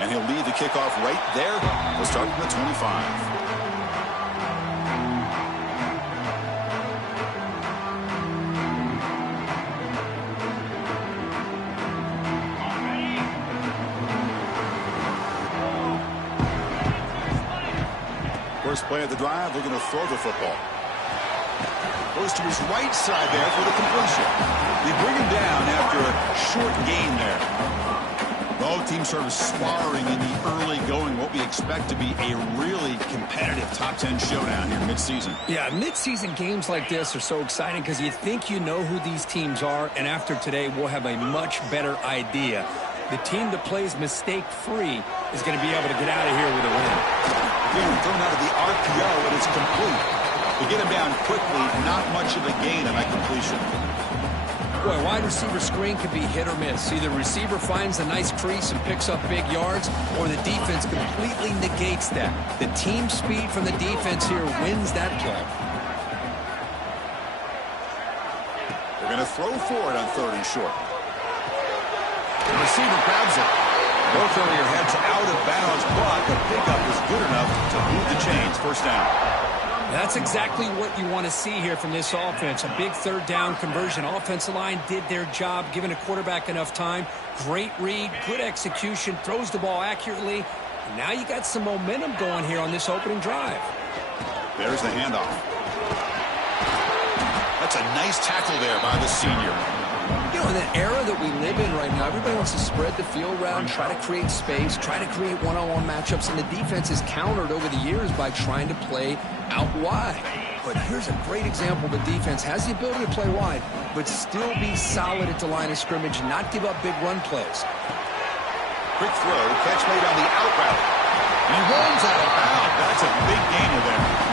And he'll lead the kickoff right there. He'll start from the 25. First play of the drive, they're going to throw the football. Goes to his right side there for the completion. They bring him down after a short gain there. Both teams sort of sparring in the early going, what we expect to be a really competitive top 10 showdown here mid-season. Yeah, mid-season games like this are so exciting because you think you know who these teams are, and after today we'll have a much better idea. The team that plays mistake-free is going to be able to get out of here with a win. Again, thrown out of the RPO, and it's complete. To get him down quickly, not much of a gain on that completion. Boy, wide receiver screen can be hit or miss. Either receiver finds a nice crease and picks up big yards, or the defense completely negates that. The team speed from the defense here wins that play. They're going to throw for it on 3rd and short. The receiver grabs it. Both earlier heads out of bounds, but the pickup is good enough to move the chains. First down. That's exactly what you want to see here from this offense. A big 3rd down conversion. Offensive line did their job, giving a quarterback enough time. Great read, good execution, throws the ball accurately. And now you got some momentum going here on this opening drive. There's the handoff. That's a nice tackle there by the senior. You know, in the era that we live in right now, everybody wants to spread the field around, try to create space, try to create one-on-one matchups, and the defense is countered over the years by trying to play out wide. But here's a great example. The defense has the ability to play wide, but still be solid at the line of scrimmage, not give up big run plays. Quick throw, catch made on the out route. He runs out of bounds. That's a big gainer there.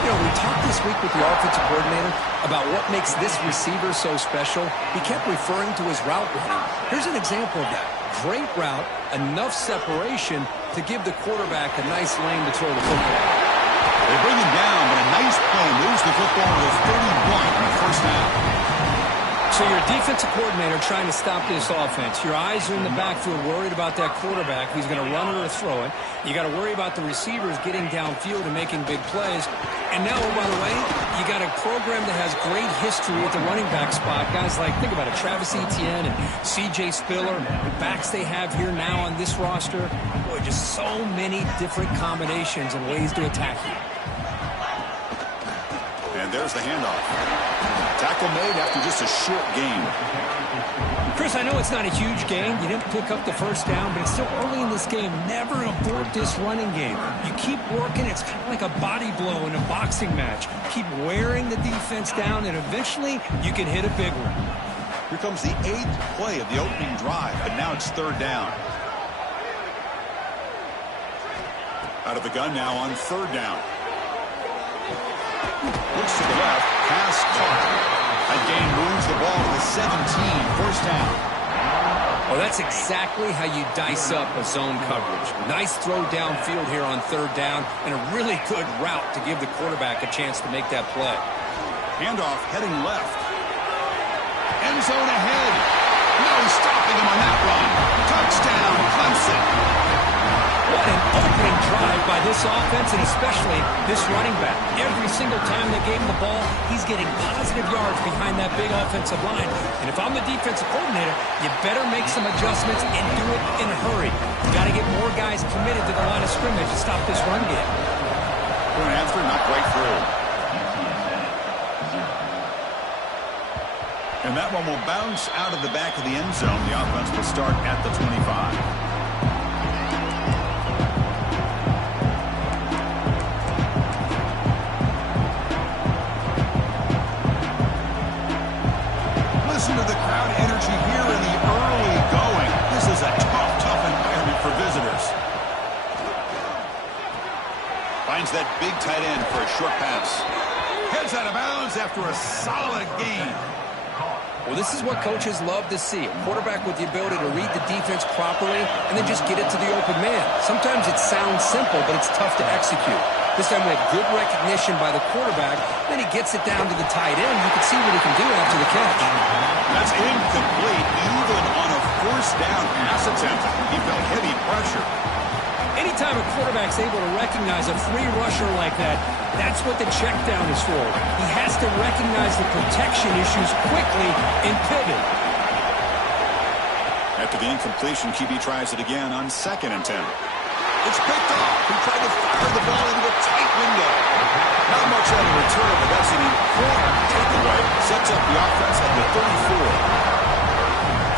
You know, we talked this week with the offensive coordinator about what makes this receiver so special. He kept referring to his route running. Here's an example of that. Great route, enough separation to give the quarterback a nice lane to throw the football. They bring him down, but a nice play moves the football to the 31 on the first down. So you're a defensive coordinator trying to stop this offense. Your eyes are in the backfield worried about that quarterback who's going to run it or throw it. You got to worry about the receivers getting downfield and making big plays. And now, oh, by the way, you got a program that has great history at the running back spot. Guys like, think about it, Travis Etienne and C.J. Spiller, the backs they have here now on this roster. Boy, just so many different combinations and ways to attack you. And there's the handoff. Tackle made after just a short gain. Chris, I know it's not a huge gain. You didn't pick up the first down, but it's still early in this game. Never abort this running game. You keep working. It's kind of like a body blow in a boxing match. Keep wearing the defense down, and eventually you can hit a big one. Here comes the 8th play of the opening drive, but now it's 3rd down. Out of the gun now on 3rd down. Looks to the left, pass caught. That gain moves the ball to the 17, first down. Well, that's exactly how you dice up a zone coverage. Nice throw downfield here on 3rd down, and a really good route to give the quarterback a chance to make that play. Handoff heading left. End zone ahead. No stopping him on that run. Touchdown, Clemson. What an opening drive by this offense, and especially this running back. Every single time they gave him the ball, he's getting positive yards behind that big offensive line. And if I'm the defensive coordinator, you better make some adjustments and do it in a hurry. You got to get more guys committed to the line of scrimmage to stop this run game. Good answer, not quite through. And that one will bounce out of the back of the end zone. The offense will start at the 25. Listen to the crowd energy here in the early going. This is a tough environment for visitors. Finds that big tight end for a short pass. Heads out of bounds after a solid gain. Well, this is what coaches love to see. A quarterback with the ability to read the defense properly and then just get it to the open man. Sometimes it sounds simple, but it's tough to execute. This time we have good recognition by the quarterback. Then he gets it down to the tight end. You can see what he can do after the catch. That's incomplete, even on a first down pass attempt. He felt heavy pressure. Anytime a quarterback's able to recognize a free rusher like that, that's what the check down is for. He has to recognize the protection issues quickly and pivot. After the incompletion, QB tries it again on 2nd and 10. It's picked off. He tried to fire the ball into a tight window. Not much on the return, but that's an important takeaway. Sets up the offense at the 34.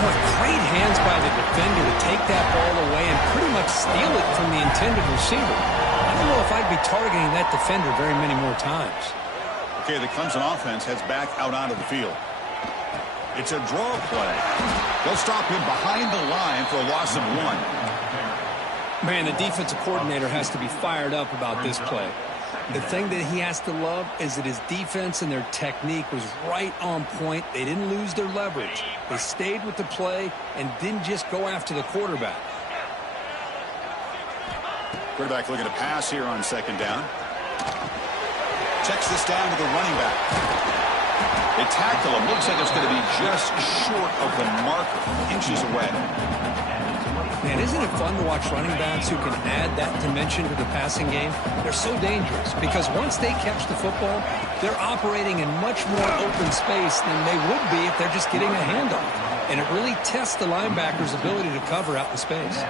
With great hands by the defender to take that ball away and pretty much steal it from the intended receiver. I don't know if I'd be targeting that defender very many more times. Okay, the Clemson offense heads back out onto the field. It's a draw play. They'll stop him behind the line for a loss of 1. Man, the defensive coordinator has to be fired up about this play. The thing that he has to love is that his defense and their technique was right on point. They didn't lose their leverage. They stayed with the play and didn't just go after the quarterback. Quarterback looking to pass here on 2nd down. Checks this down to the running back. They tackle him. Looks like it's going to be just short of the marker, inches away. Man, isn't it fun to watch running backs who can add that dimension to the passing game? They're so dangerous because once they catch the football, they're operating in much more open space than they would be if they're just getting a handoff. And it really tests the linebacker's ability to cover out in space.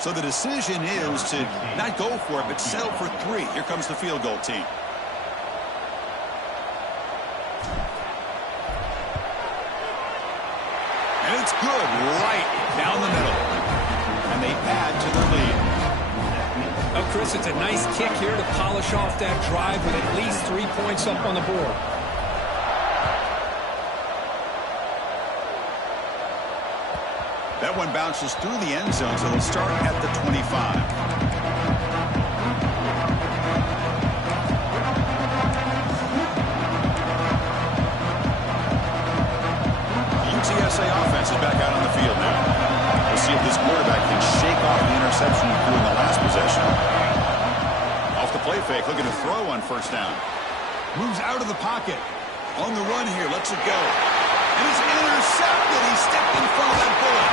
So the decision is to not go for it, but settle for 3. Here comes the field goal team. And it's good right down the middle. And they add to their lead. Oh, Chris, it's a nice kick here to polish off that drive with at least 3 points up on the board. That one bounces through the end zone, so they'll start at the 25. UTSA offense is back out on the field now. We'll see if this quarterback can shake off the interception he threw in the last possession. Off the play fake, looking to throw on 1st down. Moves out of the pocket. On the run here, lets it go. And it's intercepted. He stepped in front of that bullet.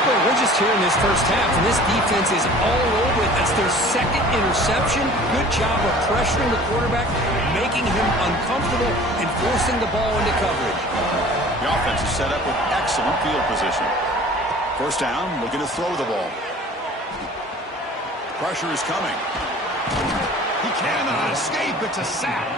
Boy, we're just here in this first half, and this defense is all over it. That's their 2nd interception. Good job of pressuring the quarterback, making him uncomfortable, and forcing the ball into coverage. The offense is set up with excellent field position. 1st down, looking to throw the ball. Pressure is coming. He cannot escape. It's a sack.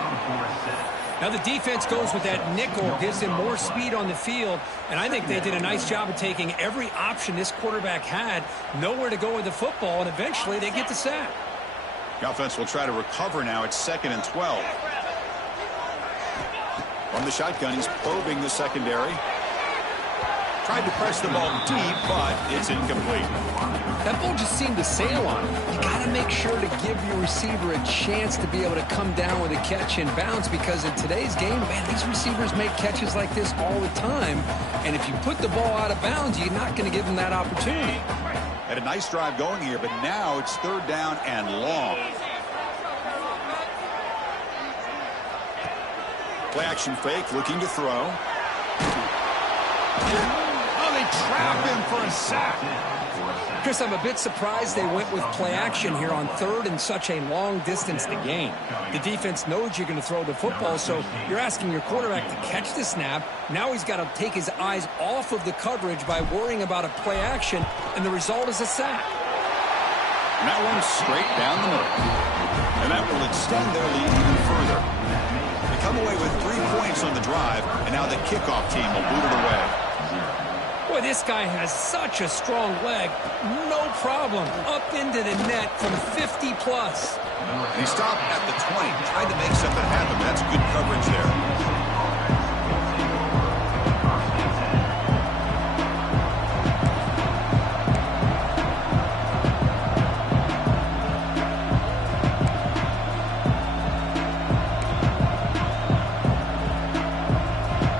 Now the defense goes with that nickel, gives them more speed on the field, and I think they did a nice job of taking every option this quarterback had, nowhere to go with the football, and eventually they get the sack. The offense will try to recover now. It's 2nd and 12. From the shotgun, he's probing the secondary. Tried to press the ball deep, but it's incomplete. That ball just seemed to sail on him. You got to make sure to give your receiver a chance to be able to come down with a catch and bounce, because in today's game, man, these receivers make catches like this all the time. And if you put the ball out of bounds, you're not going to give them that opportunity. Had a nice drive going here, but now it's 3rd down and long. Play action fake, looking to throw. Oh, they trap him for a sack. Chris, I'm a bit surprised they went with play action here on 3rd and such a long distance to gain. The defense knows you're going to throw the football, so you're asking your quarterback to catch the snap. Now he's got to take his eyes off of the coverage by worrying about a play action, and the result is a sack. And that one's straight down the middle. And that will extend their lead even further. They come away with 3 points on the drive, and now the kickoff team will boot it away. Boy, this guy has such a strong leg. No problem. Up into the net from 50 plus. And he stopped at the 20. Tried to make something happen. That's good coverage there.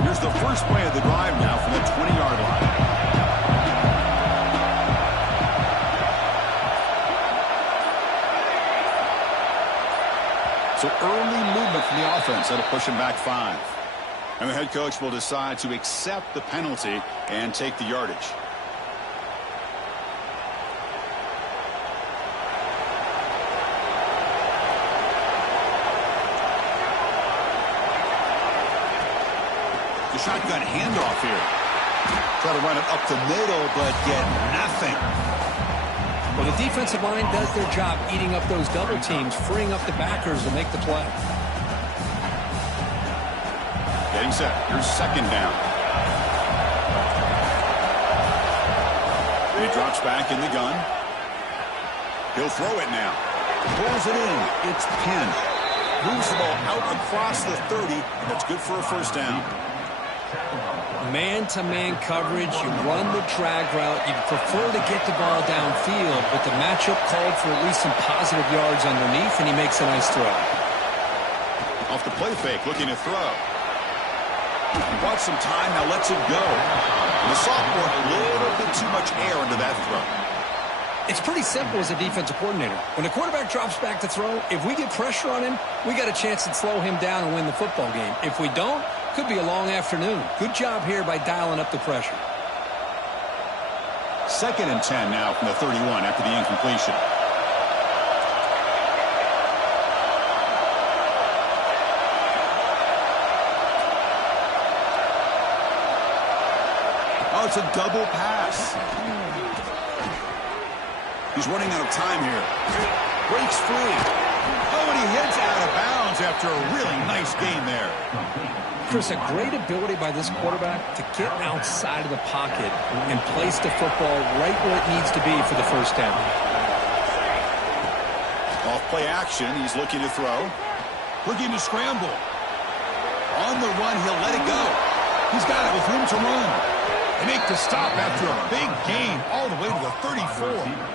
Here's the first play of the drive now from the 20-yard line. So early movement from the offense. That'll push him back 5. And the head coach will decide to accept the penalty and take the yardage. The shotgun handoff here. Try to run it up the middle, but get nothing. Well, the defensive line does their job eating up those double teams, freeing up the backers to make the play. Getting set. Here's second down. He drops back in the gun. He'll throw it now. Pulls it in. It's pinned. Moves the ball out across the 30. That's good for a first down. Man-to-man coverage, you run the drag route, you prefer to get the ball downfield, but the matchup called for at least some positive yards underneath, and he makes a nice throw. Off the play fake, looking to throw. He bought some time, now lets it go. And the sophomore, a little bit too much air into that throw. It's pretty simple as a defensive coordinator. When the quarterback drops back to throw, if we get pressure on him, we got a chance to slow him down and win the football game. If we don't, could be a long afternoon. Good job here by dialing up the pressure. 2nd and 10 now from the 31 after the incompletion. Oh, it's a double pass. He's running out of time here. Breaks free. Oh, and he heads out of bounds after a really nice gain there. Chris, a great ability by this quarterback to get outside of the pocket and place the football right where it needs to be for the first down. Off play action, he's looking to throw. Looking to scramble. On the run, he'll let it go. He's got it with room to run. They make the stop after a big gain all the way to the 34.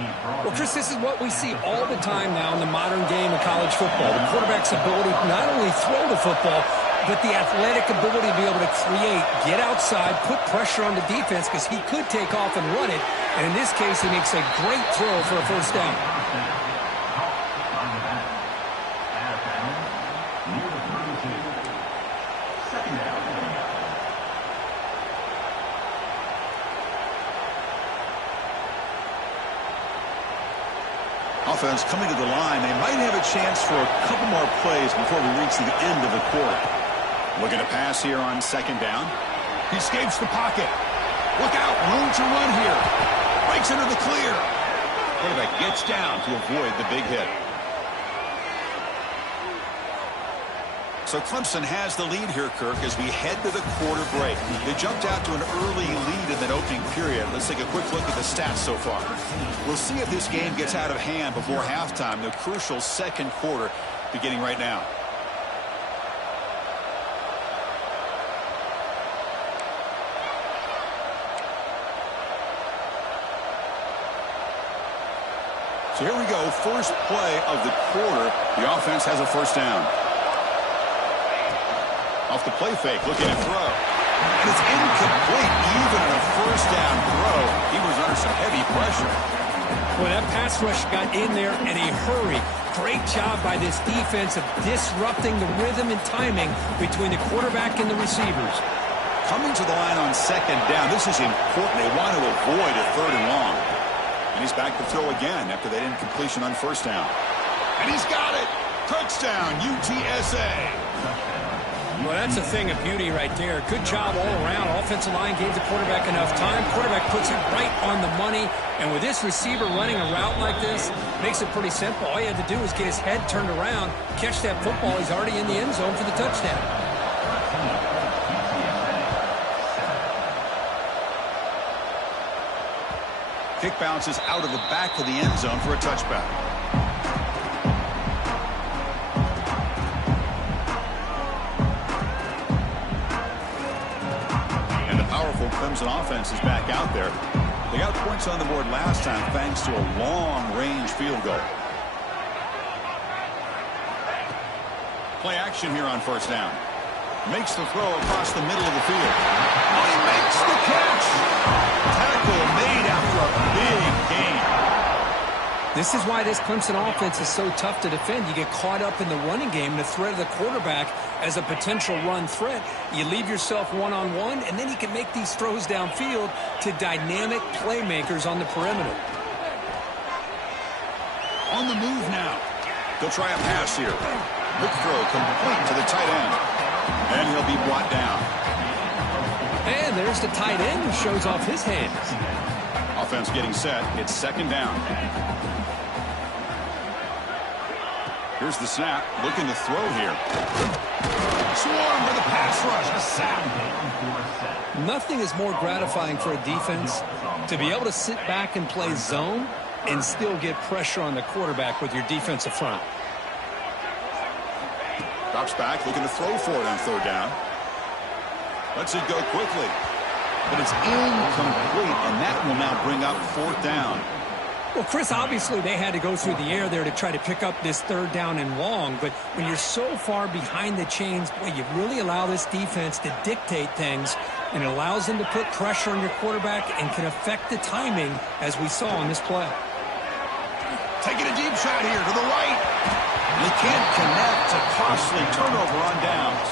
Well, Chris, this is what we see all the time now in the modern game of college football. The quarterback's ability to not only throw the football, but the athletic ability to be able to create, get outside, put pressure on the defense because he could take off and run it. And in this case, he makes a great throw for a first down. Offense coming to the line. They might have a chance for a couple more plays before we reach the end of the quarter. Looking to pass here on 2nd down. He escapes the pocket. Look out, room to run here. Breaks into the clear. Quarterback gets down to avoid the big hit. So Clemson has the lead here, Kirk, as we head to the quarter break. They jumped out to an early lead in that opening period. Let's take a quick look at the stats so far. We'll see if this game gets out of hand before halftime, the crucial 2nd quarter beginning right now. So here we go, first play of the quarter. The offense has a first down. Off the play fake, looking to throw. And it's incomplete, even in a first down throw. He was under some heavy pressure. Well, that pass rush got in there in a hurry. Great job by this defense of disrupting the rhythm and timing between the quarterback and the receivers. Coming to the line on 2nd down, this is important. They want to avoid a 3rd and long. And he's back to throw again after that incompletion on first down. And he's got it. Touchdown, UTSA. Well, that's a thing of beauty right there. Good job all around. Offensive line gave the quarterback enough time. Quarterback puts it right on the money. And with this receiver running a route like this, makes it pretty simple. All you had to do was get his head turned around, catch that football. He's already in the end zone for the touchdown. Kick bounces out of the back of the end zone for a touchback. Clemson offense is back out there. They got points on the board last time thanks to a long-range field goal. Play action here on first down. Makes the throw across the middle of the field. Oh, he makes the catch. Tackle made after a big gain. This is why this Clemson offense is so tough to defend. You get caught up in the running game, the threat of the quarterback as a potential run threat. You leave yourself one-on-one, and then you can make these throws downfield to dynamic playmakers on the perimeter. On the move now. They'll try a pass here. Quick throw complete to the tight end. And he'll be brought down. And there's the tight end who shows off his hands. Offense getting set. It's second down. Here's the snap. Looking to throw here. Swarm for the pass rush. A sack. Nothing is more gratifying for a defense to be able to sit back and play zone and still get pressure on the quarterback with your defensive front. Drops back, looking to throw for it on third down. Lets it go quickly. But it's incomplete, and that will now bring up fourth down. Well, Chris, obviously they had to go through the air there to try to pick up this third down and long, but when you're so far behind the chains, boy, you really allow this defense to dictate things, and it allows them to put pressure on your quarterback and can affect the timing, as we saw on this play. Taking a deep shot here to the right. They can't connect. A costly turnover on downs.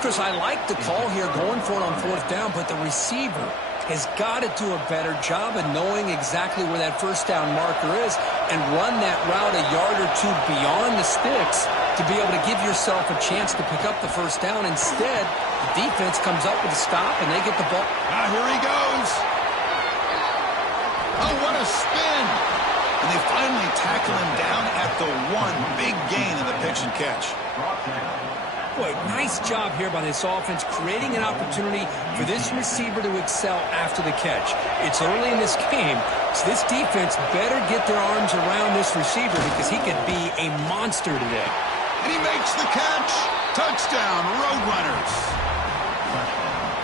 Chris, I like the call here going for it on fourth down, but the receiver has got to do a better job of knowing exactly where that first down marker is and run that route a yard or two beyond the sticks to be able to give yourself a chance to pick up the first down. Instead, the defense comes up with a stop and they get the ball. Here he goes. Oh, what a spin. And they finally tackle him down at the one. Big gain in the pitch and catch. Boy, nice job here by this offense, creating an opportunity for this receiver to excel after the catch. It's early in this game, so this defense better get their arms around this receiver because he could be a monster today. And he makes the catch. Touchdown, Roadrunners.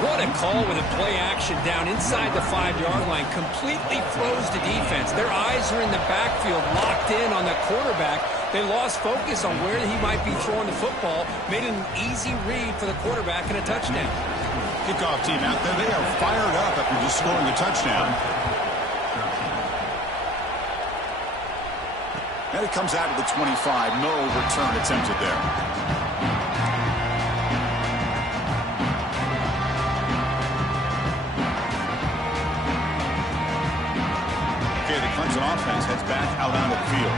What a call with a play action down inside the 5-yard line. Completely froze the defense. Their eyes are in the backfield, locked in on the quarterback. They lost focus on where he might be throwing the football. Made an easy read for the quarterback and a touchdown. Kickoff team out there. They are fired up after just scoring a touchdown. And it comes out of the 25. No return attempted there. The offense heads back out onto the field.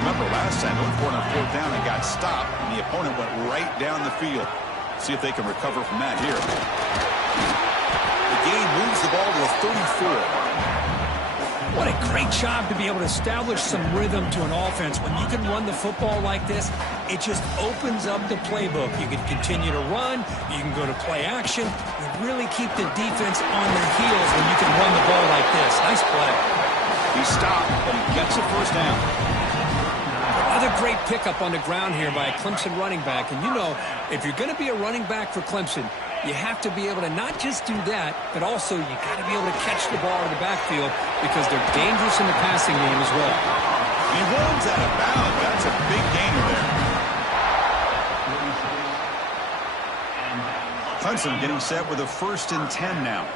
Remember, last time they went for it on fourth down and got stopped, and the opponent went right down the field. See if they can recover from that here. The game moves the ball to the 34. What a great job to be able to establish some rhythm to an offense. When you can run the football like this, it just opens up the playbook. You can continue to run. You can go to play action. You really keep the defense on their heels when you can run the ball like this. Nice play. He stopped, but he gets a first down. Another great pickup on the ground here by a Clemson running back. And you know, if you're going to be a running back for Clemson, you have to be able to not just do that, but also you got to be able to catch the ball in the backfield because they're dangerous in the passing game as well. He runs out of bounds. That's a big gainer there. Clemson getting set with a 1st and 10 now.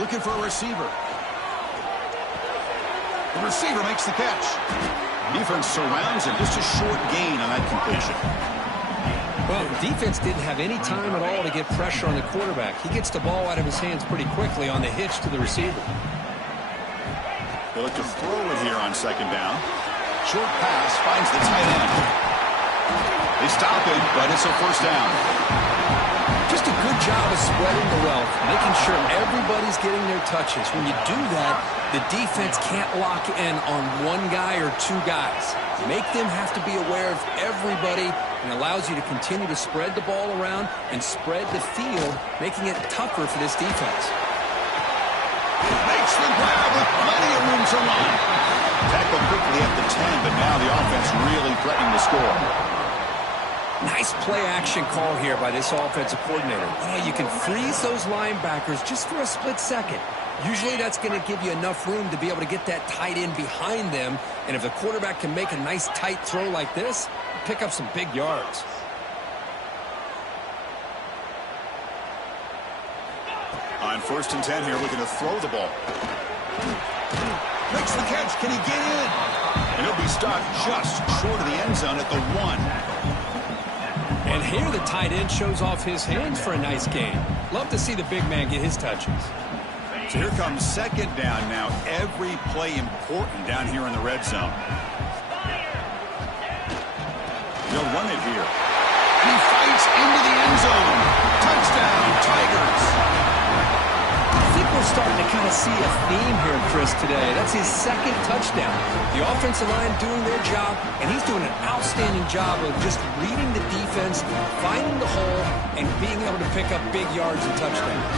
Looking for a receiver. The receiver makes the catch. Defense surrounds him. Just a short gain on that completion. Well, the defense didn't have any time at all to get pressure on the quarterback. He gets the ball out of his hands pretty quickly on the hitch to the receiver. They look to throw it here on second down. Short pass finds the tight end. They stop it, but it's a first down. Just a good job of spreading the wealth, making sure everybody's getting their touches. When you do that, the defense can't lock in on one guy or two guys. Make them have to be aware of everybody and allows you to continue to spread the ball around and spread the field, making it tougher for this defense. Makes the grab with plenty of room to run. Tackle quickly at the 10, but now the offense really threatening to score. Nice play-action call here by this offensive coordinator. You can freeze those linebackers just for a split second. Usually that's going to give you enough room to be able to get that tight end behind them. And if the quarterback can make a nice tight throw like this, pick up some big yards. On 1st and 10 here, looking to throw the ball. Makes the catch. Can he get in? And he'll be stopped just short of the end zone at the 1. And here the tight end shows off his hands for a nice gain. Love to see the big man get his touches. So here comes 2nd down now. Every play important down here in the red zone. They'll run it here. He fights into the end zone. Touchdown, Tigers. I think we're starting to kind of see a theme here, Chris, today. That's his 2nd touchdown. The offensive line doing their job, and he's doing an outstanding job of just reading the defense, finding the hole, and being able to pick up big yards and touchdowns.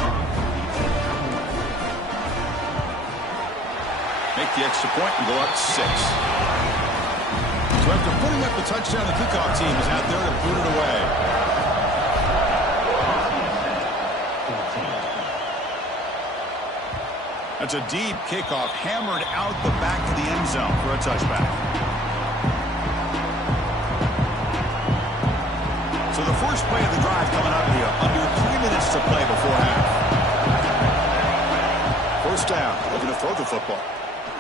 Make the extra point and go up 6. So after putting up the touchdown, the kickoff team is out there to boot it away. That's a deep kickoff, hammered out the back of the end zone for a touchback. So the first play of the drive coming up here, under 3 minutes to play before half. 1st down, looking to throw the football.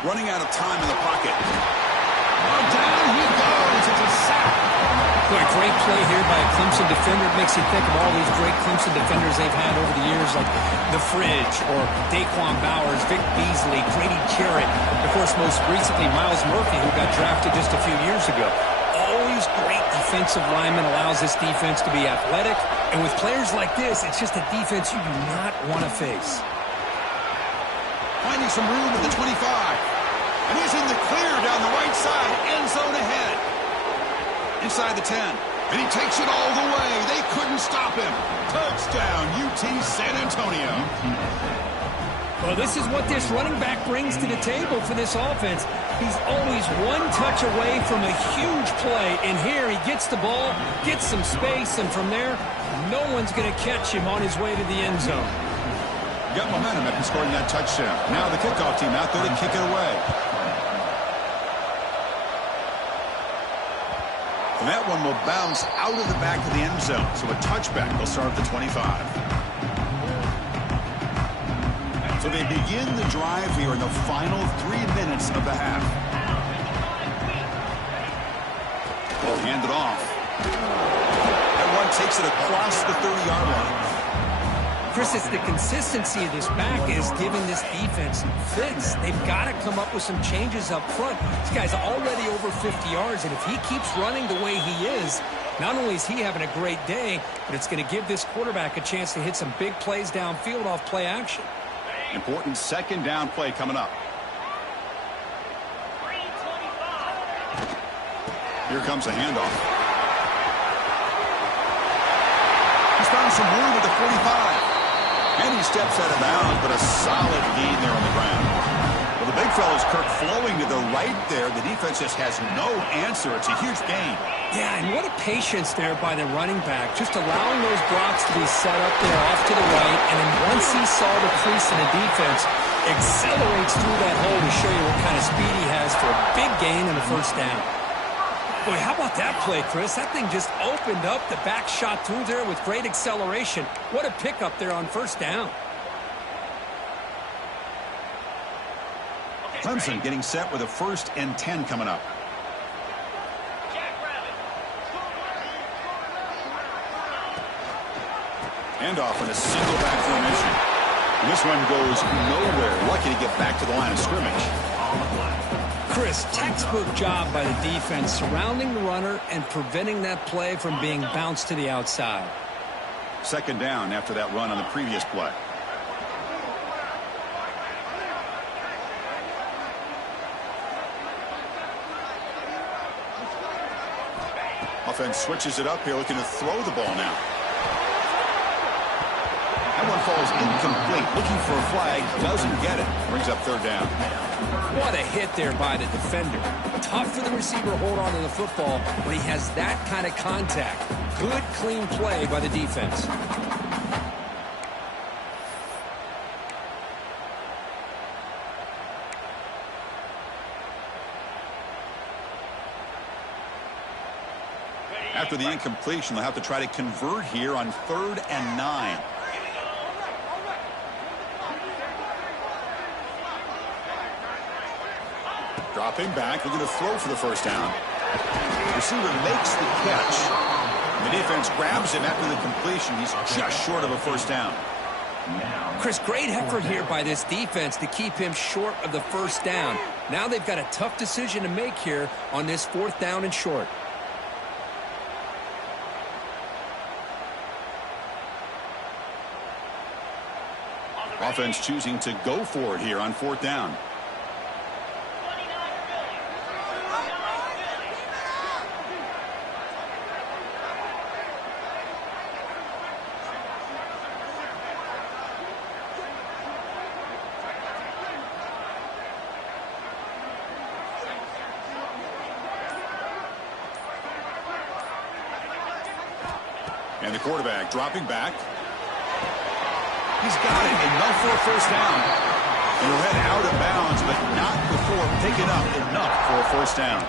Running out of time in the pocket. Oh, down he goes. It's a sack. Boy, great play here by a Clemson defender. It makes you think of all these great Clemson defenders they've had over the years, like The Fridge or Daquan Bowers, Vic Beasley, Grady Jarrett. Of course, most recently, Miles Murphy, who got drafted just a few years ago. Always great defensive lineman, allows this defense to be athletic. And with players like this, it's just a defense you do not want to face. Finding some room at the 25. And he's in the clear down the right side. End zone ahead. Inside the 10. And he takes it all the way. They couldn't stop him. Touchdown, UT San Antonio. Well, this is what this running back brings to the table for this offense. He's always one touch away from a huge play. And here he gets the ball, gets some space, and from there, no one's going to catch him on his way to the end zone. Got momentum after scoring that touchdown. Now the kickoff team out there to kick it away. And that one will bounce out of the back of the end zone. So a touchback will start at the 25. So they begin the drive here in the final 3 minutes of the half. They'll hand it off. That one takes it across the 30-yard line. Chris, it's the consistency of this back is giving this defense fits. They've got to come up with some changes up front. This guy's already over 50 yards, and if he keeps running the way he is, not only is he having a great day, but it's going to give this quarterback a chance to hit some big plays downfield off play action. Important 2nd down play coming up. Here comes a handoff. He's found some room at the 45. And he steps out of bounds, but a solid gain there on the ground. Well, the big fellow's Kirk flowing to the right there. The defense just has no answer. It's a huge gain. Yeah, and what a patience there by the running back, just allowing those blocks to be set up there off to the right, and then once he saw the crease in the defense, accelerates through that hole to show you what kind of speed he has for a big gain and a 1st down. Boy, how about that play, Chris? That thing just opened up. The back shot through there with great acceleration. What a pickup there on 1st down. Clemson getting set with a 1st and 10 coming up. Handoff in a single back formation. And this one goes nowhere. Lucky to get back to the line of scrimmage. Chris, textbook job by the defense surrounding the runner and preventing that play from being bounced to the outside. 2nd down after that run on the previous play. Offense switches it up here, looking to throw the ball now. That one falls incomplete. Looking for a flag, doesn't get it. Brings up 3rd down. What a hit there by the defender. Tough for the receiver to hold on to the football when he has that kind of contact. Good, clean play by the defense. After the incompletion, they'll have to try to convert here on 3rd and 9. Dropping back, looking to throw for the first down. Receiver makes the catch. The defense grabs him after the completion. He's just short of a first down. Chris, great effort here by this defense to keep him short of the first down. Now they've got a tough decision to make here on this 4th down and short. Offense choosing to go for it here on 4th down. And the quarterback dropping back. He's got it. Enough for a first down. And he'll head out of bounds, but not before picking up enough for a first down.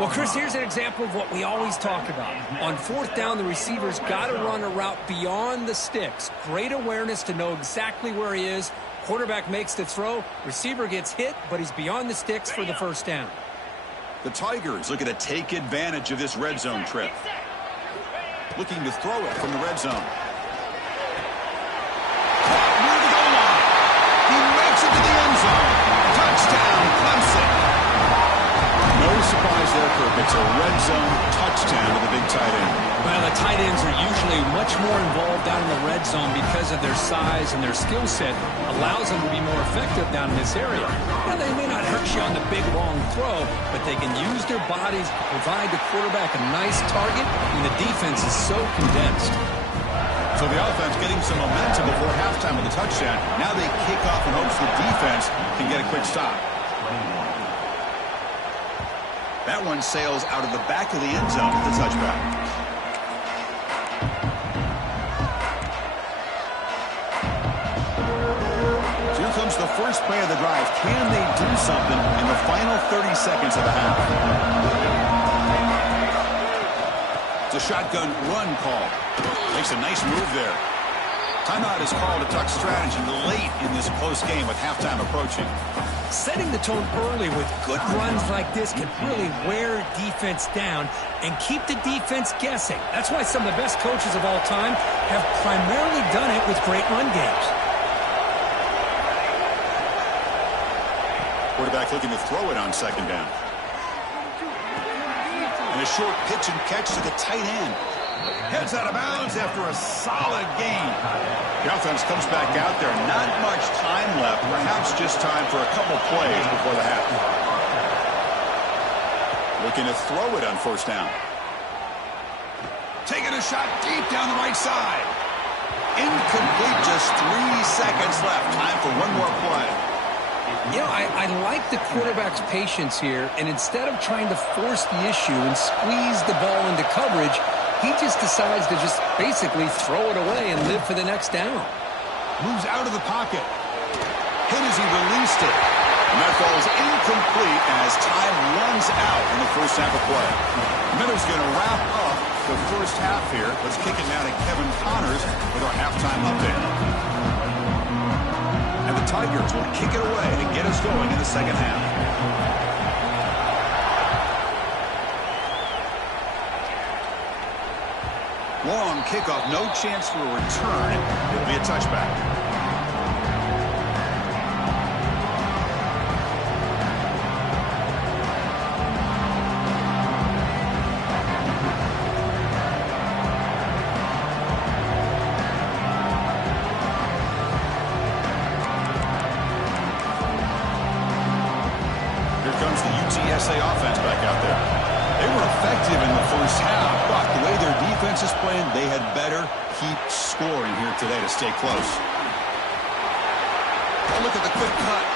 Well, Chris, here's an example of what we always talk about. On 4th down, the receiver's got to run a route beyond the sticks. Great awareness to know exactly where he is. Quarterback makes the throw. Receiver gets hit, but he's beyond the sticks for the first down. The Tigers looking to take advantage of this red zone trip. Looking to throw it from the red zone. Caught near the goal line. He makes it to the end zone. Touchdown, Clemson. No surprise there, Kirk. It's a red zone touchdown to the big tight end. Well, the tight ends are usually much more involved down in the red zone because of their size and their skill set. Allows them to be more effective down in this area. Now, they may not hurt you on the big, long throw, but they can use their bodies to provide the quarterback a nice target when the defense is so condensed. So the offense getting some momentum before halftime with a touchdown. Now they kick off in hopes the defense can get a quick stop. That one sails out of the back of the end zone with the touchback. So here comes the first play of the drive. Can they do something in the final 30 seconds of the half? It's a shotgun run call. Makes a nice move there. Timeout is called to talk strategy late in this close game with halftime approaching. Setting the tone early with good runs like this can really wear defense down and keep the defense guessing. That's why some of the best coaches of all time have primarily done it with great run games. Quarterback looking to throw it on second down. And a short pitch and catch to the tight end. Heads out of bounds after a solid gain. The offense comes back out there. Not much time left. Perhaps just time for a couple plays before the half. Looking to throw it on first down. Taking a shot deep down the right side. Incomplete. Just 3 seconds left. Time for one more play. You know, I like the quarterback's patience here, and instead of trying to force the issue and squeeze the ball into coverage, he just decides to just basically throw it away and live for the next down. Moves out of the pocket. Hit as he released it. And that falls incomplete as time runs out in the first half of play. Meadows going to wrap up the first half here. Let's kick it now to Kevin Connors with our halftime update. And the Tigers will kick it away to get us going in the second half. Long kickoff, no chance for a return. It'll be a touchback. Here comes the UTSA offense back out there. They were effective in the first half, but the way their defense is playing, they had better keep scoring here today to stay close. Oh, look at the quick cut.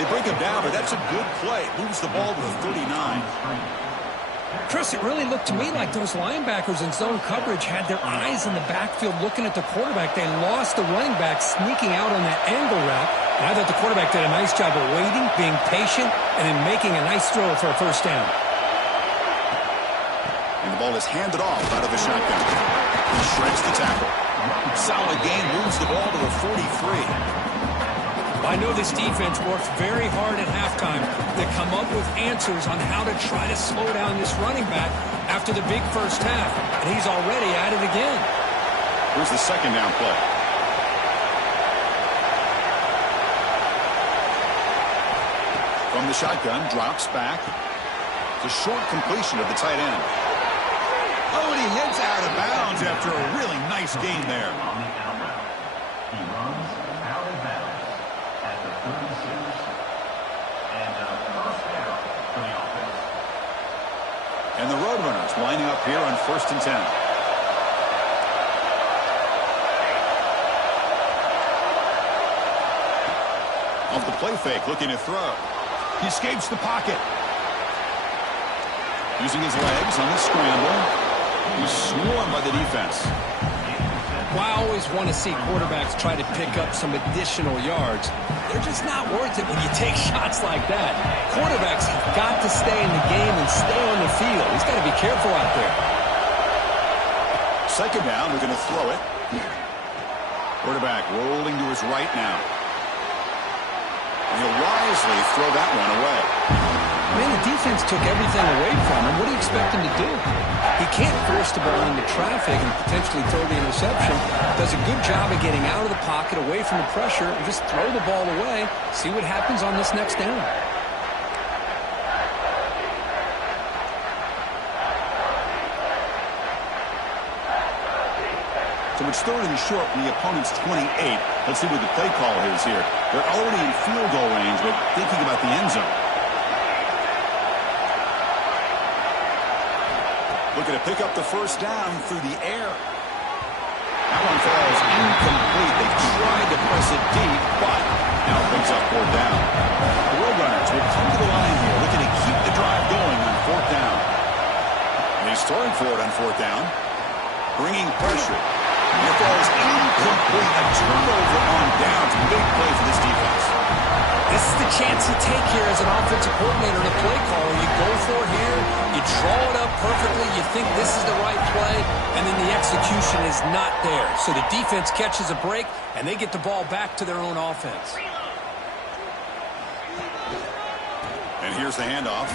They break him down, but that's a good play. Moves the ball to the 39. Chris, it really looked to me like those linebackers in zone coverage had their eyes in the backfield looking at the quarterback. They lost the running back sneaking out on that angle route. And I thought the quarterback did a nice job of waiting, being patient, and then making a nice throw for a first down. And the ball is handed off out of the shotgun. He shreds the tackle. Solid gain, moves the ball to the 43. I know this defense worked very hard at halftime to come up with answers on how to try to slow down this running back after the big first half, and he's already at it again. Here's the second down play. From the shotgun, drops back. It's a short completion of the tight end. Oh, and he heads out of bounds after a really nice gain there. He runs out of bounds at the 36. And a first down for the offense. And the Roadrunners lining up here on 1st and 10. Off the play fake, looking to throw. He escapes the pocket. Using his legs on the scramble. He's swarmed by the defense. Well, I always want to see quarterbacks try to pick up some additional yards. They're just not worth it when you take shots like that. Quarterbacks have got to stay in the game and stay on the field. He's got to be careful out there. Second down, they're going to throw it. Quarterback rolling to his right now. And he'll wisely throw that one away. Man, the defense took everything away from him. What do you expect him to do? He can't force the ball into traffic and potentially throw the interception. Does a good job of getting out of the pocket, away from the pressure, and just throw the ball away. See what happens on this next down. So it's 3rd and short from the opponent's 28. Let's see what the play call is here. They're already in field goal range, but thinking about the end zone. Looking to pick up the first down through the air. That one falls incomplete. They tried to press it deep, but now it brings up 4th down. The Roadrunners will come to the line here, looking to keep the drive going on 4th down. And he's throwing for it on 4th down. Bringing pressure. And it falls incomplete. A turnover on downs. Big play for this defense. This is the chance you take here as an offensive coordinator and a play caller. You go for it here, you draw it up perfectly, you think this is the right play, and then the execution is not there. So the defense catches a break, and they get the ball back to their own offense. And here's the handoff.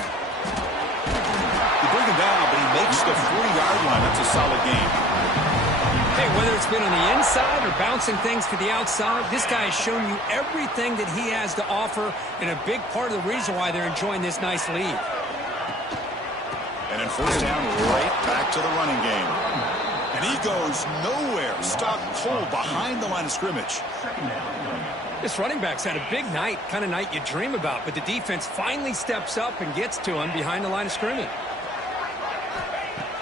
You bring him down, but he makes the 40-yard line. That's a solid game. Hey, whether it's been on the inside or bouncing things to the outside, this guy has shown you everything that he has to offer, and a big part of the reason why they're enjoying this nice lead. And in 1st down, right back to the running game. And he goes nowhere. Stopped cold behind the line of scrimmage. This running back's had a big night, kind of night you dream about, but the defense finally steps up and gets to him behind the line of scrimmage.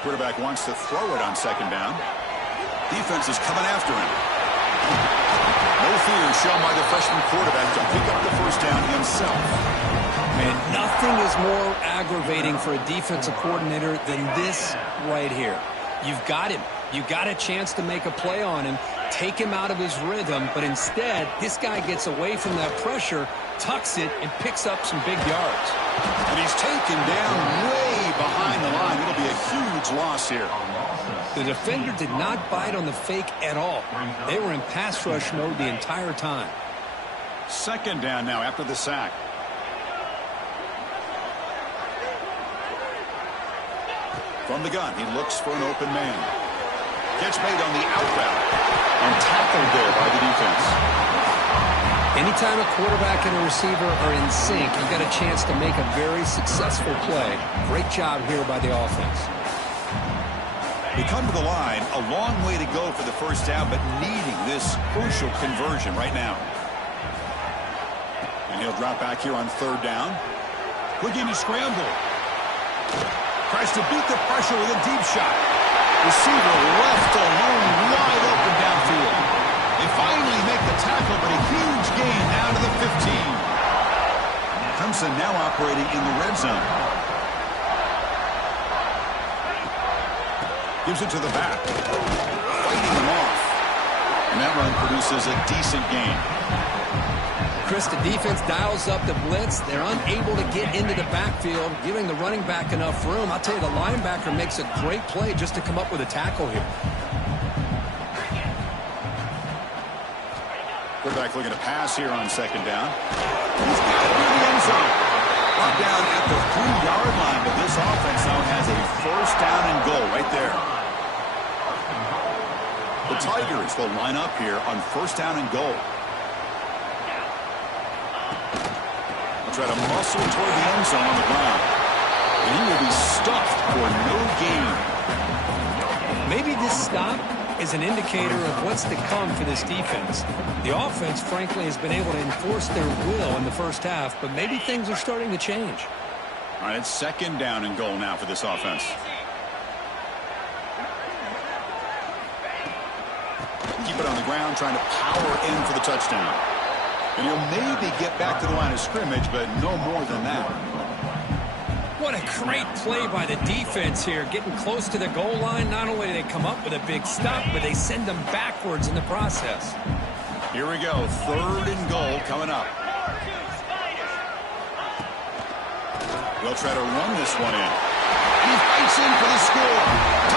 Quarterback wants to throw it on 2nd down. Defense is coming after him. No fear shown by the freshman quarterback to pick up the first down himself. Man, nothing is more aggravating for a defensive coordinator than this right here. You've got him. You got a chance to make a play on him, take him out of his rhythm, but instead, this guy gets away from that pressure, tucks it, and picks up some big yards. And he's taken down way behind the line. It'll be a huge loss here. The defender did not bite on the fake at all. They were in pass rush mode the entire time. 2nd down now after the sack. From the gun, he looks for an open man. Catch made on the outbound and tackled there by the defense. Anytime a quarterback and a receiver are in sync, you've got a chance to make a very successful play. Great job here by the offense. We come to the line, a long way to go for the first down, but needing this crucial conversion right now. And he'll drop back here on 3rd down. Looking to scramble. Tries to beat the pressure with a deep shot. Receiver left alone, wide open downfield. They finally make the tackle, but a huge gain down to the 15. Clemson now operating in the red zone. Gives it to the back. Fighting them off. And that run produces a decent gain. Chris, the defense dials up the blitz. They're unable to get into the backfield, giving the running back enough room. I'll tell you, the linebacker makes a great play just to come up with a tackle here. Quarterback looking to pass here on second down. He's got it near the end zone. Brought down at the 3-yard line, but this offense now has a first down and goal right there. The Tigers will line up here on first down and goal. They'll try to muscle toward the end zone on the ground. And he will be stuffed for no gain. Maybe this stop is an indicator of what's to come for this defense. The offense, frankly, has been able to enforce their will in the first half, but maybe things are starting to change. All right, it's second down and goal now for this offense. Keep it on the ground, trying to power in for the touchdown. And he'll maybe get back to the line of scrimmage, but no more than that. What a great play by the defense here. Getting close to the goal line, not only do they come up with a big stop, but they send them backwards in the process. Here we go, third and goal coming up. They'll try to run this one in. He fights in for the score.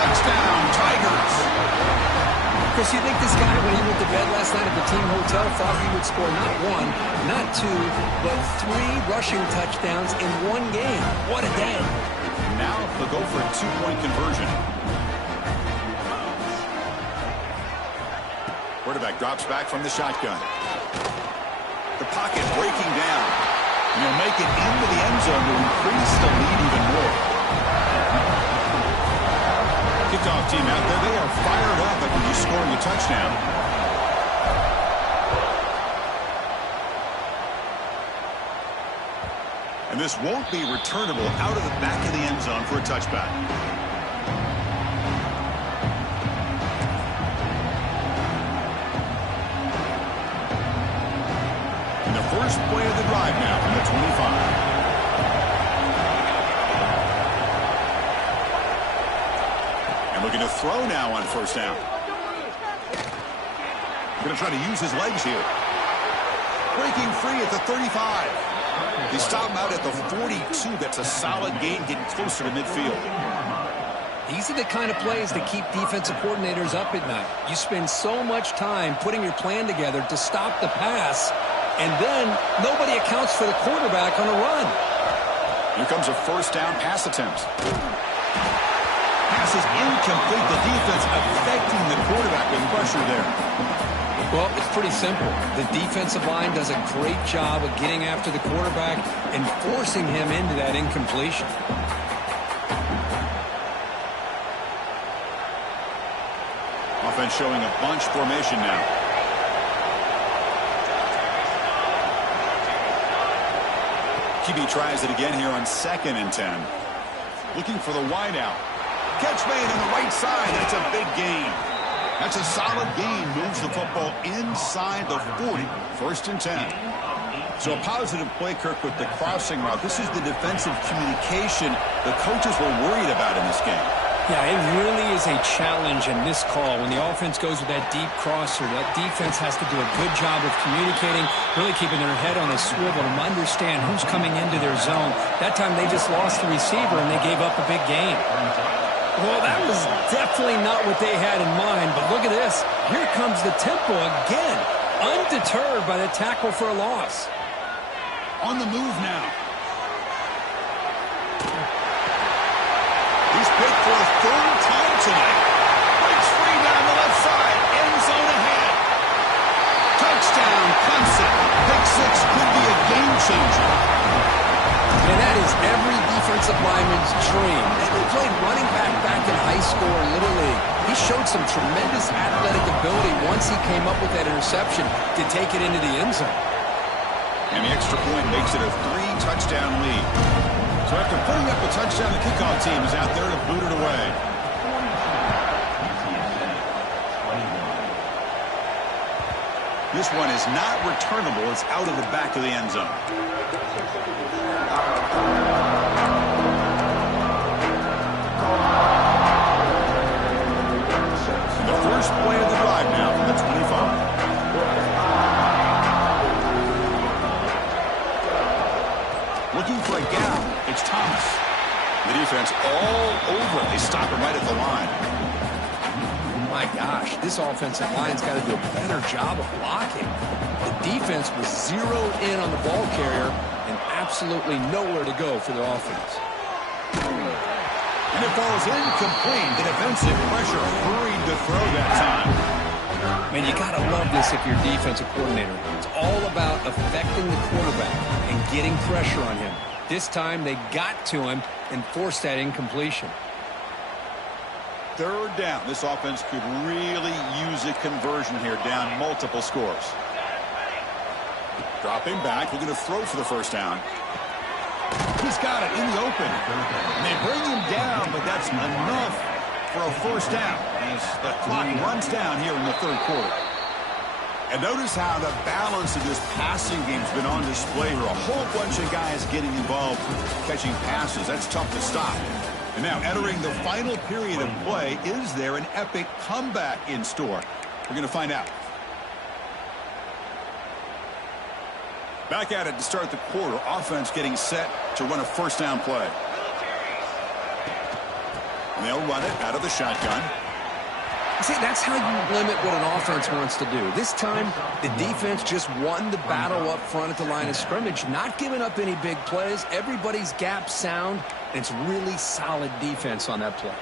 Touchdown, Tigers. Chris, you think this guy, when he went to bed last night at the team hotel, thought he would score not 1, not 2, but 3 rushing touchdowns in one game? What a day. Now they'll go for a 2-point conversion. Quarterback drops back from the shotgun. The pocket breaking down. And he'll make it into the end zone to increase the lead even more. Kickoff team out there, they are fired up after just scoring a touchdown. And this won't be returnable out of the back of the end zone for a touchback. And the first play of the drive now from the 25. Looking to throw now on first down. Going to try to use his legs here. Breaking free at the 35. They stop him out at the 42. That's a solid gain, getting closer to midfield. These are the kind of plays that keep defensive coordinators up at night. You spend so much time putting your plan together to stop the pass, and then nobody accounts for the quarterback on a run. Here comes a first down pass attempt. Pass is incomplete. The defense affecting the quarterback with pressure there. Well, it's pretty simple. The defensive line does a great job of getting after the quarterback and forcing him into that incompletion. Offense showing a bunch formation now. QB tries it again here on 2nd and 10. Looking for the wideout. Catch made on the right side. That's a big gain. That's a solid gain. Moves the football inside the 40. 1st and 10. So a positive play, Kirk, with the crossing route. This is the defensive communication the coaches were worried about in this game. Yeah, it really is a challenge in this call. When the offense goes with that deep crosser, that defense has to do a good job of communicating, really keeping their head on a swivel to understand who's coming into their zone. That time they just lost the receiver and they gave up a big gain. Well, that was definitely not what they had in mind, but look at this. Here comes the tempo again, undeterred by the tackle for a loss. On the move now. He's picked for a 3rd time tonight. Breaks free down the left side. End zone ahead. Touchdown, Clemson. Pick 6 could be a game changer. And that is every defensive lineman's dream. Maybe played running back in high school or Little League. He showed some tremendous athletic ability once he came up with that interception to take it into the end zone. And the extra point makes it a 3-touchdown lead. So after putting up a touchdown, the kickoff team is out there to boot it away. This one is not returnable. It's out of the back of the end zone. And the first play of the drive now from the 25. Looking for a gap. It's Thomas. The defense all over it. They stop him right at the line. My gosh, this offensive line's got to do a better job of blocking. The defense was zeroed in on the ball carrier and absolutely nowhere to go for the offense. And it falls incomplete. The defensive pressure hurried to throw that time. Man, you got to love this if you're a defensive coordinator. It's all about affecting the quarterback and getting pressure on him. This time they got to him and forced that incompletion. Third down. This offense could really use a conversion here, down multiple scores. Dropping back, looking to throw for the first down. He's got it in the open. And they bring him down, but that's enough for a first down as the clock runs down here in the third quarter. And notice how the balance of this passing game has been on display here. A whole bunch of guys getting involved catching passes. That's tough to stop. And now entering the final period of play, is there an epic comeback in store? We're going to find out. Back at it to start the quarter. Offense getting set to run a first down play. And they'll run it out of the shotgun. See, that's how you limit what an offense wants to do. This time, the defense just won the battle up front at the line of scrimmage, not giving up any big plays. Everybody's gap sound, and it's really solid defense on that play.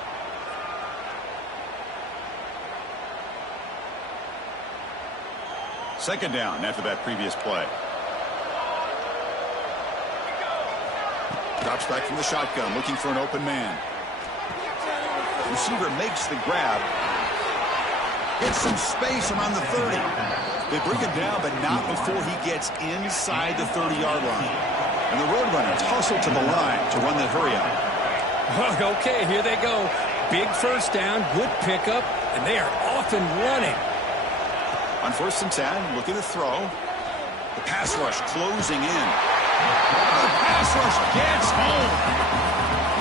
Second down after that previous play. Drops back from the shotgun, looking for an open man. Receiver makes the grab. Gets some space around the 30. They bring him down, but not before he gets inside the 30-yard line. And the Roadrunners hustle to the line to run that hurry up. Well, okay, here they go. Big first down, good pickup, and they are off and running. On 1st and 10, looking to throw. The pass rush closing in. The pass rush gets home.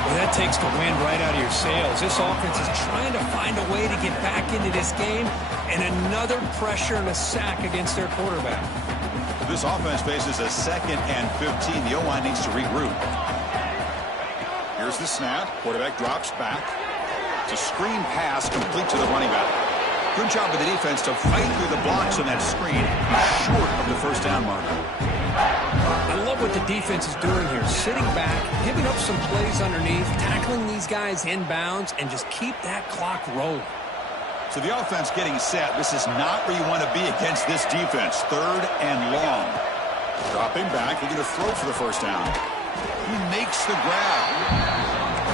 Well, that takes the wind right out of your sails. This offense is trying to find a way to get back into this game, and another pressure and a sack against their quarterback. This offense faces a 2nd and 15. The O-line needs to regroup. Here's the snap. Quarterback drops back. It's a screen pass complete to the running back. Good job of the defense to fight through the blocks on that screen, short of the first down marker. I love what the defense is doing here. Sitting back, giving up some plays underneath, tackling these guys inbounds, and just keep that clock rolling. So the offense getting set. This is not where you want to be against this defense. 3rd and long. Dropping back, looking to throw for the first down. He makes the grab.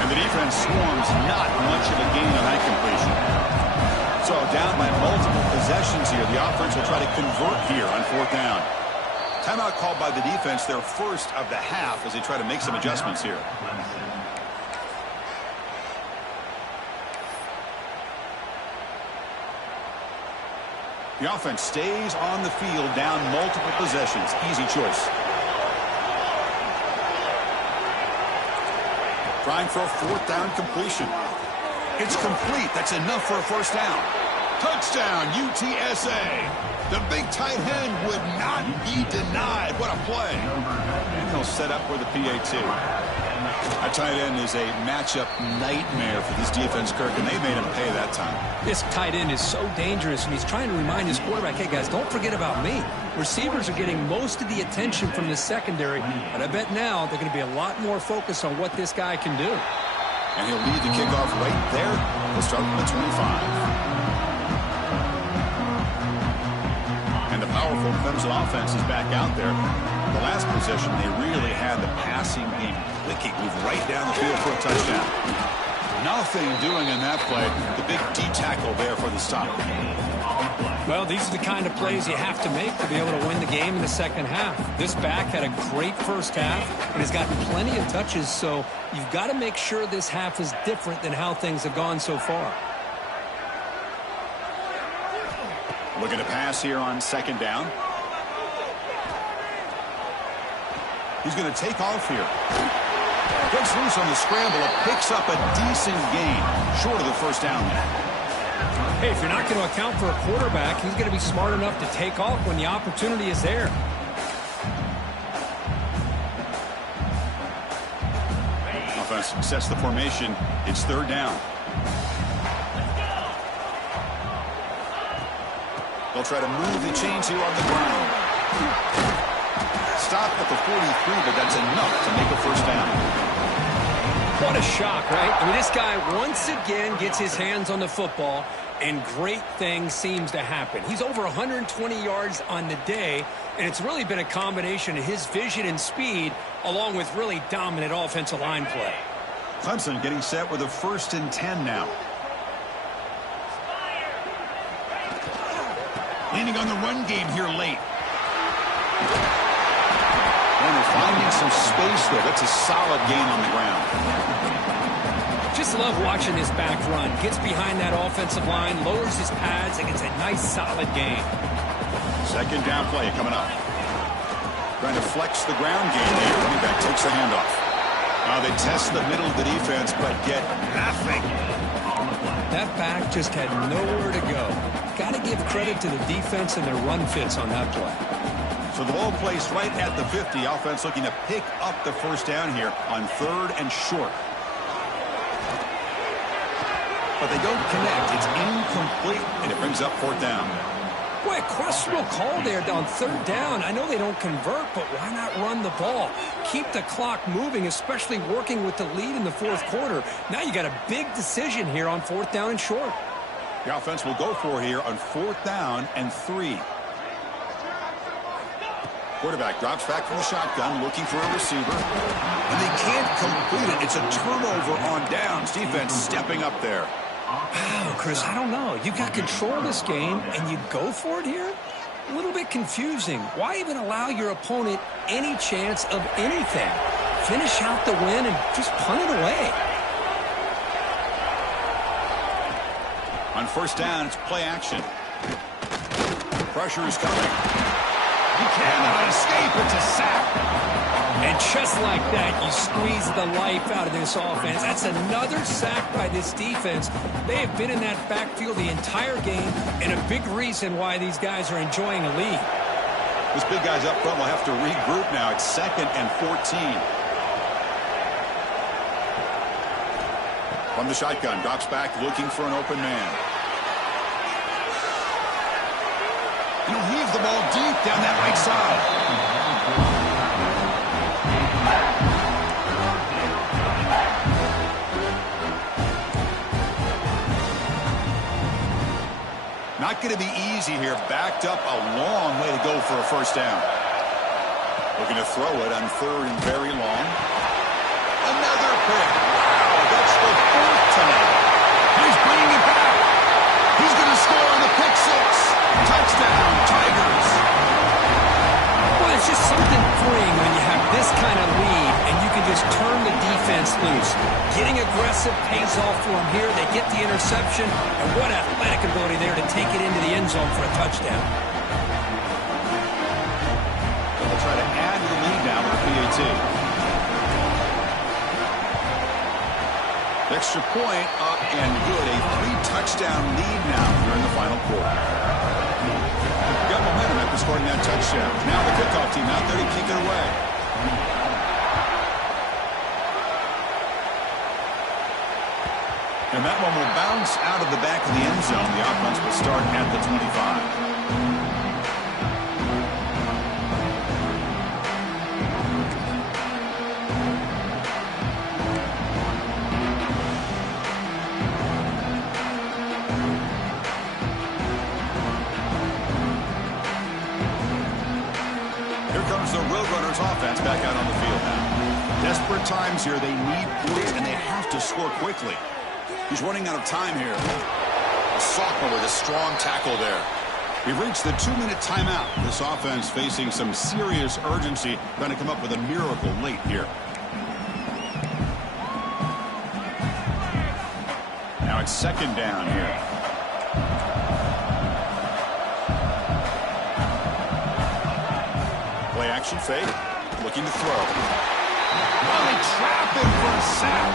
And the defense swarms, not much of a gain on that completion. So down by multiple possessions here. The offense will try to convert here on 4th down. Timeout called by the defense, their first of the half, as they try to make some adjustments here. The offense stays on the field, down multiple possessions. Easy choice. Trying for a 4th down completion. It's complete. That's enough for a first down. Touchdown, UTSA. The big tight end would not be denied. What a play. And he'll set up for the PAT. A tight end is a matchup nightmare for this defense, Kirk, and they made him pay that time. This tight end is so dangerous, and he's trying to remind his quarterback, hey, guys, don't forget about me. Receivers are getting most of the attention from the secondary, but I bet now they're going to be a lot more focused on what this guy can do. And he'll lead the kickoff right there. He'll start from the 25. And the powerful Clemson offense is back out there. The last possession, they really had the passing game clicking, move right down the field for a touchdown. Nothing doing in that play. The big D tackle there for the stop. Well, these are the kind of plays you have to make to be able to win the game in the second half. This back had a great first half and has gotten plenty of touches, so you've got to make sure this half is different than how things have gone so far. Looking to pass here on 2nd down. He's going to take off here. Gets loose on the scramble. Picks up a decent gain. Short of the first down there. Hey, if you're not going to account for a quarterback, he's going to be smart enough to take off when the opportunity is there. Offense sets the formation. It's 3rd down. They'll try to move the chains here on the ground. Stop at the 43, but that's enough to make a first down. What a shock, right? I mean, this guy once again gets his hands on the football, and great things seems to happen. He's over 120 yards on the day, and it's really been a combination of his vision and speed, along with really dominant offensive line play. Clemson getting set with a 1st and 10 now. Leaning on the run game here late. And they're finding some space there. That's a solid gain on the ground. Just love watching this back run. Gets behind that offensive line, lowers his pads, and gets a nice solid gain. 2nd down play coming up. Trying to flex the ground game here. Running back takes the handoff. Now they test the middle of the defense, but get nothing. That back just had nowhere to go. Got to give credit to the defense and their run fits on that play. So the ball placed right at the 50. Offense looking to pick up the first down here on 3rd and short. But they don't connect. It's incomplete, and it brings up 4th down. Boy, a questionable call there on 3rd down. I know they don't convert, but why not run the ball? Keep the clock moving, especially working with the lead in the 4th quarter. Now you got a big decision here on 4th down and short. The offense will go for it here on 4th down and 3. Quarterback drops back from the shotgun, looking for a receiver. And they can't complete it. It's a turnover on downs. Defense stepping up there. Wow, Chris, I don't know. You got control of this game, and you go for it here? A little bit confusing. Why even allow your opponent any chance of anything? Finish out the win and just punt it away. On 1st down, it's play action. Pressure is coming. He cannot escape. It's a sack. And just like that, you squeeze the life out of this offense. That's another sack by this defense. They have been in that backfield the entire game, and a big reason why these guys are enjoying a lead. This big guy's up front will have to regroup now. It's 2nd and 14. From the shotgun, drops back, looking for an open man. He'll heave the ball deep down that right side. Not going to be easy here. Backed up a long way to go for a first down. Looking to throw it on 3rd and very long. Another pick. Wow, that's the 4th tonight. He's bringing it back. He's going to score on the pick 6. Touchdown, Tigers. Well, it's just something freeing when you have this kind of lead and you can just turn the defense loose. Getting aggressive pays off for them here. They get the interception, and what athletic ability there to take it into the end zone for a touchdown. They'll try to add to the lead now with a PAT. Extra point up and good. A 3-touchdown lead now here in the final quarter. Got momentum after scoring that touchdown. Now the kickoff team out there to kick it away. And that one will bounce out of the back of the end zone. The offense will start at the 25. The Roadrunners offense back out on the field now. Desperate times here. They need points, and they have to score quickly. He's running out of time here. A sophomore with a strong tackle there. We've reached the 2-minute timeout. This offense facing some serious urgency, trying to come up with a miracle late here. Now it's 2nd down here. Play action fake. Looking to throw. Oh, they trap him for a sack.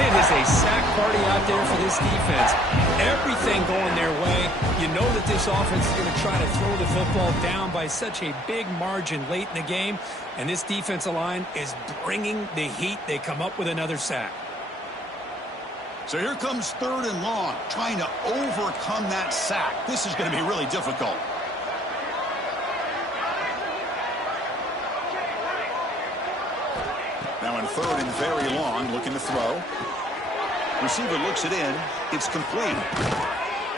It is a sack party out there for this defense. Everything going their way. You know that this offense is going to try to throw the football down by such a big margin late in the game. And this defensive line is bringing the heat. They come up with another sack. So here comes 3rd and long, trying to overcome that sack. This is going to be really difficult. third and very long, looking to throw. Receiver looks it in. It's complete.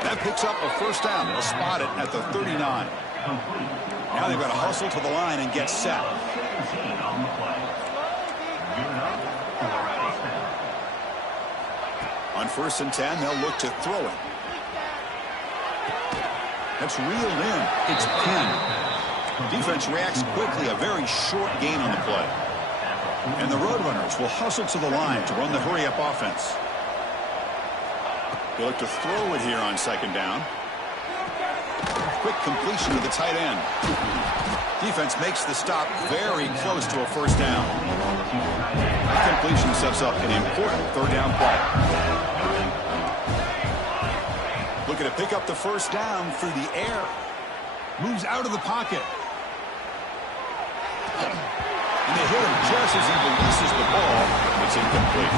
That picks up a first down. They'll spot it at the 39. Now they've got to hustle to the line and get set. On 1st and 10, they'll look to throw it. That's reeled in. It's pinned. Defense reacts quickly. A very short gain on the play. And the Roadrunners will hustle to the line to run the hurry-up offense. They look to throw it here on 2nd down. Quick completion to the tight end. Defense makes the stop very close to a first down. That completion sets up an important 3rd down play. Looking to pick up the first down through the air. Moves out of the pocket. And they hit him just as he releases the ball. It's incomplete.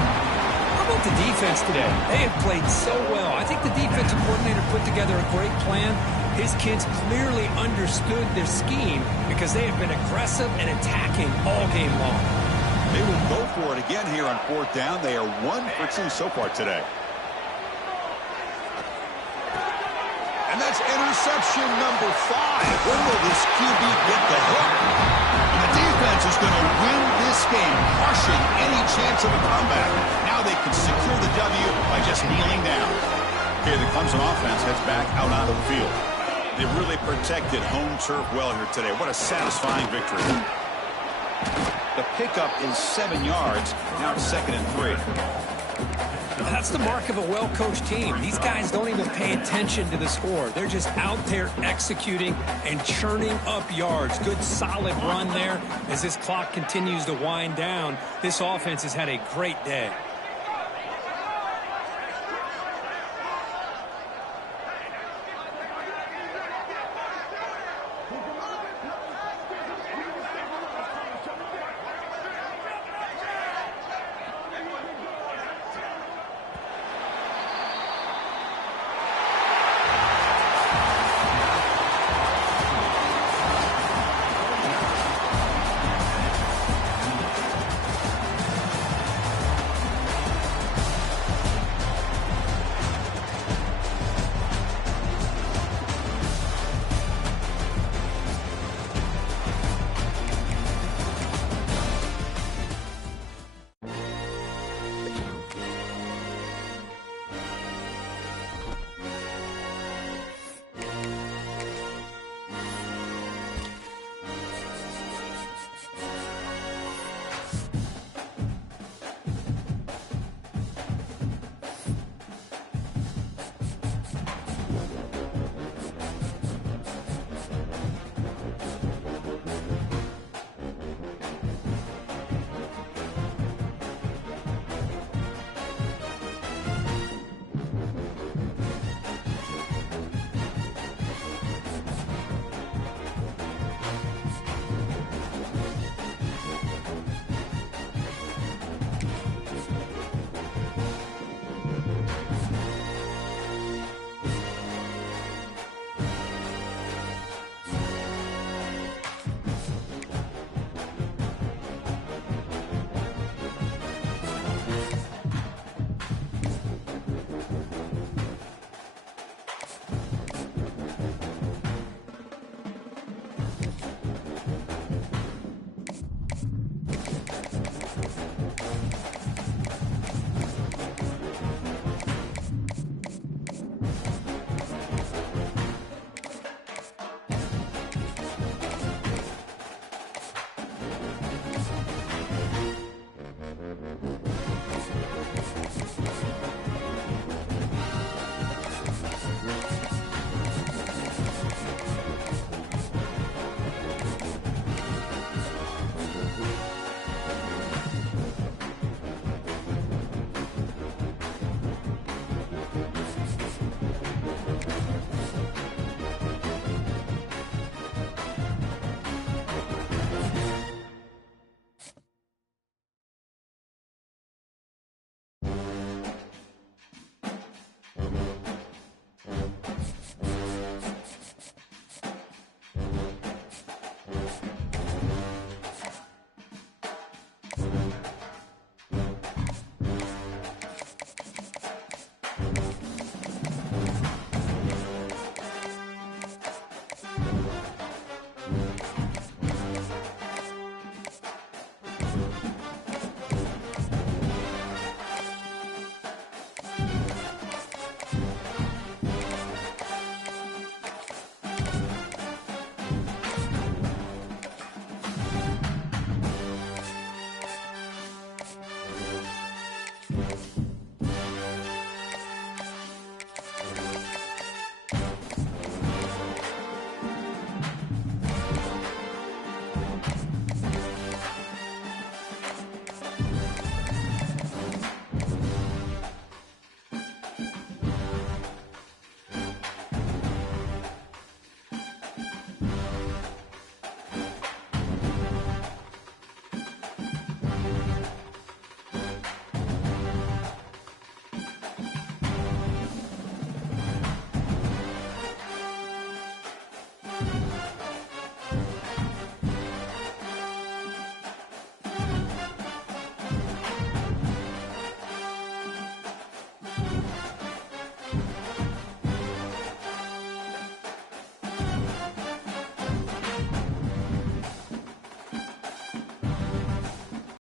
How about the defense today? They have played so well. I think the defensive coordinator put together a great plan. His kids clearly understood their scheme because they have been aggressive and attacking all game long. They will go for it again here on 4th down. They are 1 for 2 so far today. And that's interception number 5. When will this QB get the hook? And the defense is going to win this game, crushing any chance of a comeback. Now they can secure the W by just kneeling down. Here the Clemson offense heads back out onto the field. They really protected home turf well here today. What a satisfying victory. The pickup is 7 yards. Now it's 2nd and 3. That's the mark of a well-coached team. These guys don't even pay attention to the score. They're just out there executing and churning up yards. Good, solid run there. As this clock continues to wind down, this offense has had a great day.